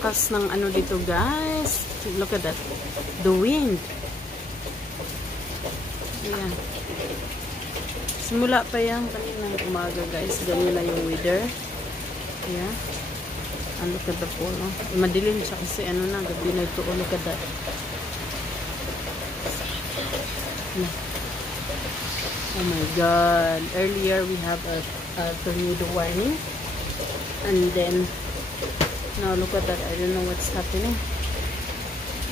lakas ng ano dito, guys. Look at that. The wind. Ayan. Simula pa yan kaninang umaga, guys. Ganyan na yung weather. Ayan. And look at the pool, no? Madilim siya kasi ano na, gabi na ito. Look at that. Oh my God. Earlier, we have a tornado warning. And then, now look at that. I don't know what's happening.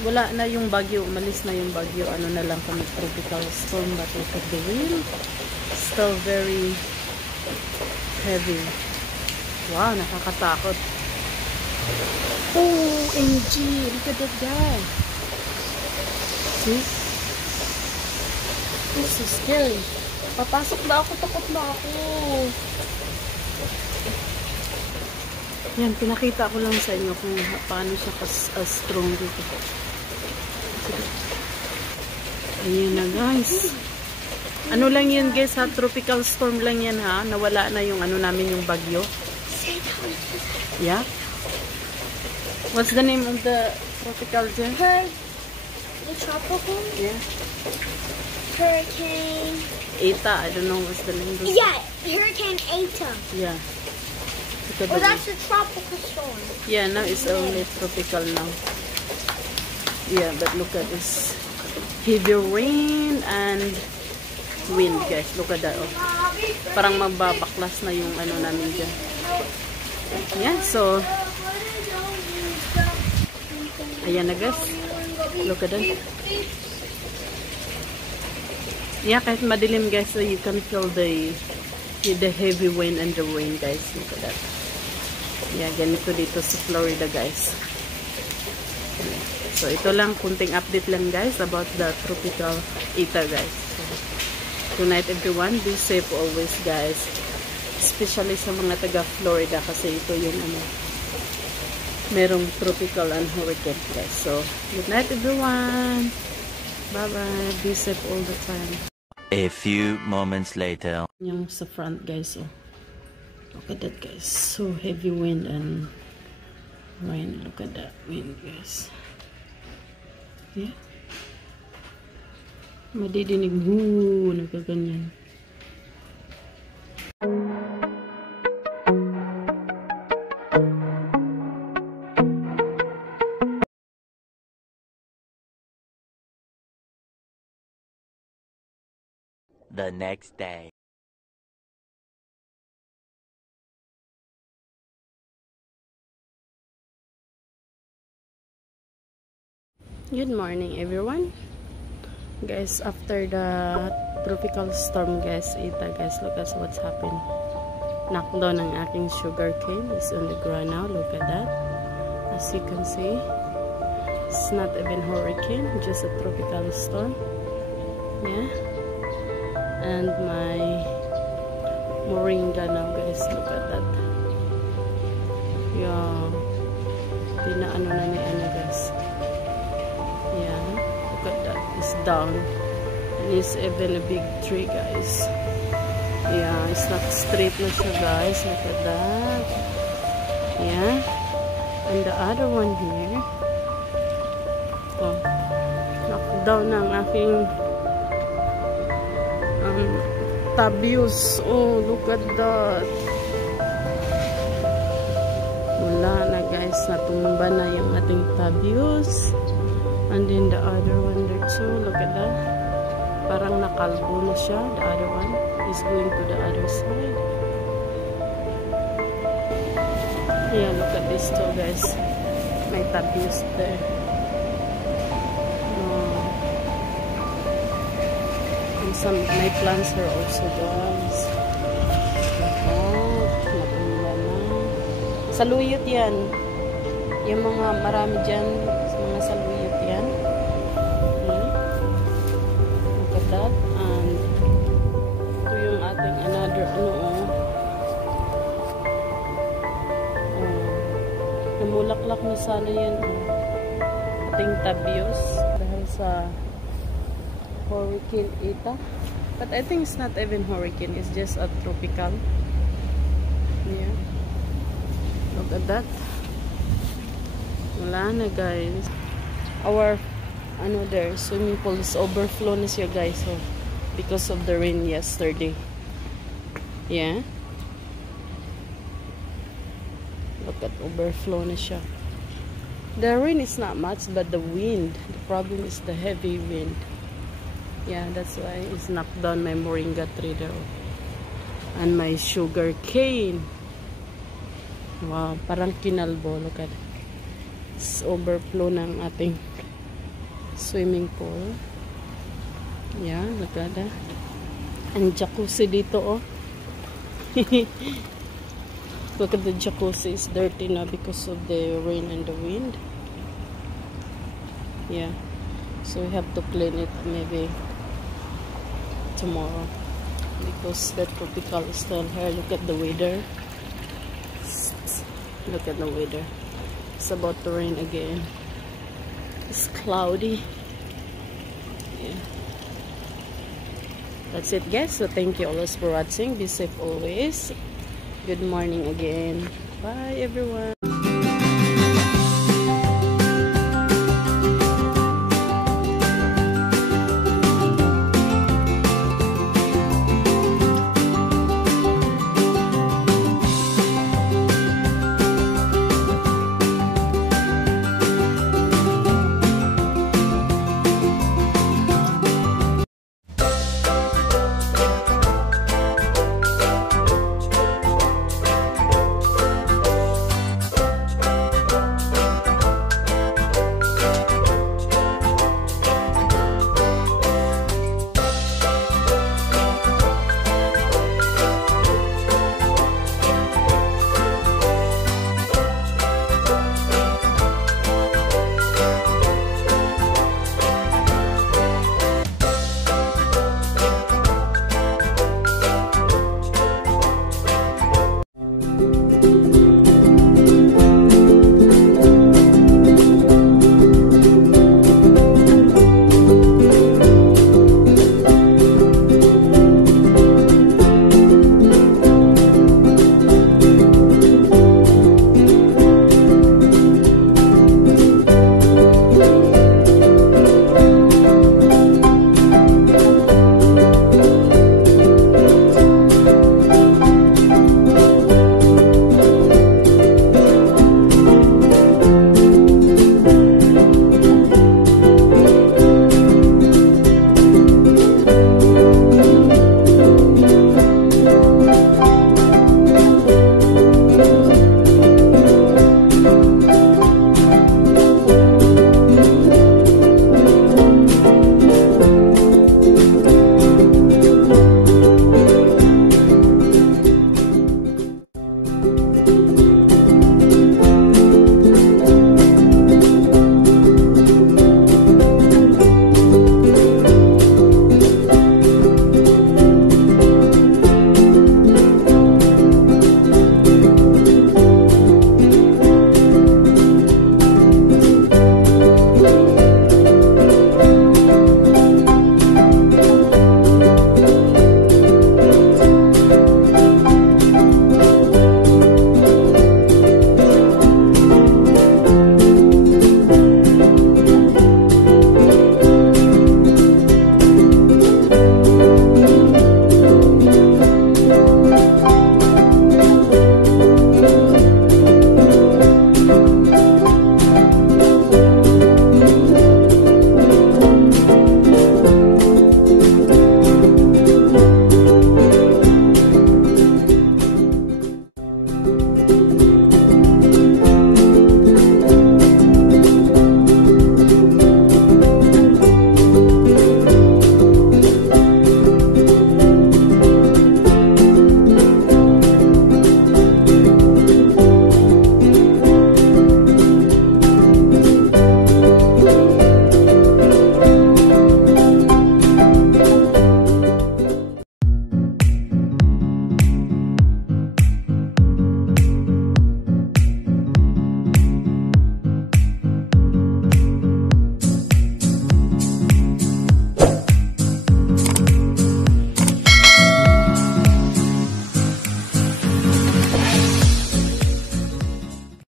Wala na yung bagyo. Umalis na yung bagyo. Ano na lang kami, tropical storm. But look at the wind. Still very heavy. Wow, nakakatakot. OMG! Look at that guy. See? This is so scary. Papasok na ako. Takot na ako. Yan, pinakita ko lang sa inyo kung paano siya strong dito. Ayan na, guys. Ano lang yan, guys, ha? Tropical storm lang yan, ha? Nawala na yung ano namin, yung bagyo. Yeah? What's the name of the tropical storm? The tropical? Yeah. Hurricane. Eta, I don't know what's the name. Yeah, Hurricane Eta. Yeah. Well, that's a tropical storm. Yeah, now it's only tropical now. Yeah, but look at this. Heavy rain and wind, guys. Look at that. Oh. Parang magbabaklas na yung ano namin dyan. Yeah, so ayan na, guys. Look at that. Yeah, kahit madilim, guys, so you can feel the heavy wind and the rain, guys. Look at that. Yeah, ganito dito sa Florida, guys. So, ito lang, kunting update lang, guys, about the tropical Eta, guys. So, good night, everyone. Be safe always, guys. Especially sa mga taga Florida, kasi ito yung ano, merong tropical and hurricane, guys. So, good night, everyone. Bye-bye. Be safe all the time. A few moments later. Yung sa front, guys, oh. Look at that, guys. So heavy wind and rain. Look at that wind, guys. Yeah. Madidinig. Woo! Nagkaganyan. The next day. Good morning, everyone. Guys, after the tropical storm, guys, Eta, guys, look at what's happened. Knocked down ang aking sugar cane. It's on the ground now. Look at that. As you can see, it's not even hurricane, just a tropical storm. Yeah. And my moringa now, guys. Look at that. Yeah. Pinaano na ni ano, guys. Yeah. Look at that. It's down. And it's even a big tree, guys. Yeah. It's not straight na siya, guys. Look at that. Yeah. And the other one here. Oh. Knocked down ang aking tabios. Oh, look at that. Wala na, guys. Natumba na yung ating tabios. And then the other one there too. Look at that. Parang nakalbo na siya. The other one is going to the other side. Yeah, look at this too, guys. May tabios there. Some my plants are also guys. Natumba na. Saluyot yan. Yung mga marami dyan, mga saluyot yan. Look at that. And ito yung ating another namulaklak na sana yan. Ating tabios. Dahil sa Hurricane Eta. But I think it's not even hurricane. It's just a tropical. Yeah. Look at that. Wala na guys. Our there swimming pool is overflow na siya guys, so because of the rain yesterday. Yeah, look at overflow na siya. The rain is not much, but the wind, the problem is the heavy wind. Yeah, that's why it's knocked down my moringa tree there and my sugar cane. Wow, parang kinalbo. Look at it. It's overflow ng ating swimming pool. Yeah, look at that. Ang jacuzzi dito, oh. Look at the jacuzzi. It's dirty now because of the rain and the wind. Yeah. So we have to clean it maybe tomorrow. Because the tropical is still here. Look at the weather. Look at the weather. It's about to rain again. It's cloudy. Yeah. That's it guys. So thank you always for watching. Be safe always. Good morning again. Bye everyone.